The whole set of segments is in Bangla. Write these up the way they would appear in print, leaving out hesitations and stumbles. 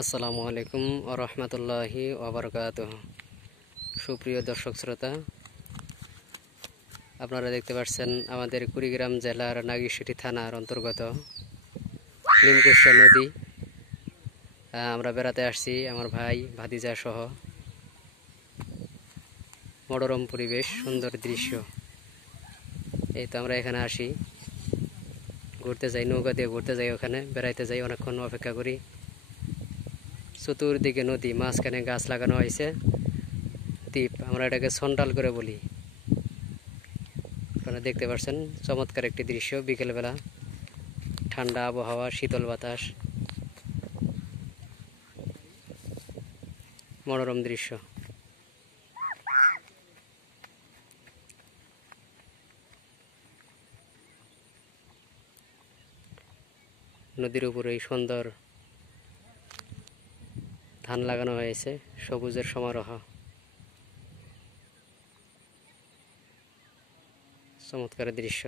আসসালামু আলাইকুম ওয়া রাহমাতুল্লাহি ওয়া বারাকাতুহু। সুপ্রিয় দর্শক শ্রোতা, আপনারা দেখতে পাচ্ছেন আমাদের কুড়িগ্রাম জেলার নাগিরশিটি থানার অন্তর্গত নিমকুশা নদী। আমরা বেড়াতে আসছি আমার ভাই ভাতিজা সহ। মনোরম পরিবেশ, সুন্দর দৃশ্য। এই তো আমরা এখানে আসি, ঘুরতে যাই, নৌকা দিয়ে ঘুরতে যাই, ওখানে বেড়াইতে যাই, অনেকক্ষণ অপেক্ষা করি। চতুর্দিকে নদী, মাঝখানে গাছ লাগানো হয়েছে, দ্বীপ, আমরা এটাকে সন্ডাল করে বলি। আপনারা দেখতে পাচ্ছেন চমৎকার একটি দৃশ্য। বিকেলবেলা ঠান্ডা আবহাওয়া, শীতল বাতাস, মনোরম দৃশ্য। নদীর উপরে এই সুন্দর ধান লাগানো হয়েছে, সবুজের সমারোহ, চমৎকার দৃশ্য।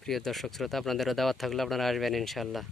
প্রিয় দর্শক শ্রোতা, আপনাদেরও দাওয়াত থাকলে আপনারা আসবেন ইনশাআল্লাহ।